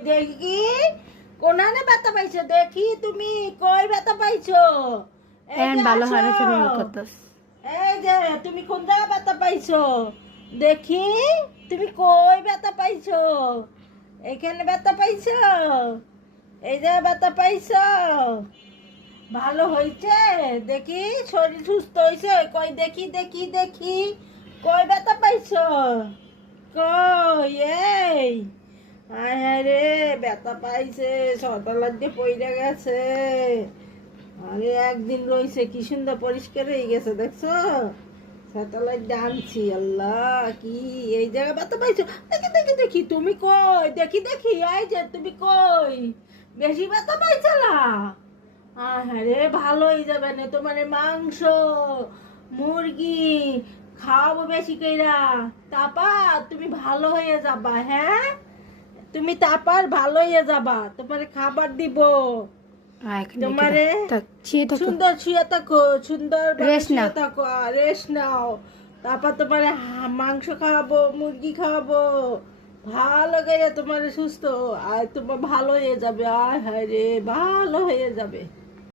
দেখি কোনানে ব্যথা পাইছো, দেখি তুমি কই ব্যথা পাইছো। এই যে ভালো আসো। হয় না করতেছ। এই যে তুমি কোন জায়গায় ব্যথা পাইছো, দেখি তুমি কই ব্যথা পাইছো। এখানে ব্যথা পাইছো, এই জায়গায় ব্যথা পাইছো। ভালো হয়েছে, দেখি শরীর সুস্থ হয়েছে, কই দেখি দেখি দেখি কই ব্যথা পাইছো, কই এই। আয় হায় রে, ব্যথা পাইছে, সকালের দিয়ে পইরা গেছে। আরে একদিন রইছে, কি সুন্দর পরিষ্কার হয়ে গেছে, দেখছো। স্যাটেলাইট আনছি, আল্লাহ কি এই জায়গায় ব্যথা পাইছো। দেখি দেখি দেখি তুমি কই, দেখি দেখি এই যে তুমি কই, বেশি ব্যথা পাইছো না। হ্যাঁ রে, ভালো হয়ে যাবে না তোমার মাংস মুরগি খাওয়াবো বেশি কইরা। তাপা তুমি ভালো হয়ে যাবা, হ্যাঁ তুমি তাপার ভালো হয়ে যাবা, তোমার খাবার দিব। তোমারে সুন্দর শুয়ে থাকো, সুন্দর রেস্ট শুয়ে নাও। থাকো, রেস্ট নাও। তারপর তোমারে মাংস খাওয়াবো, মুরগি খাওয়াবো, ভালো করে তোমার সুস্থ আর তোমার ভালো হয়ে যাবে। আয় হায় রে, ভালো হয়ে যাবে।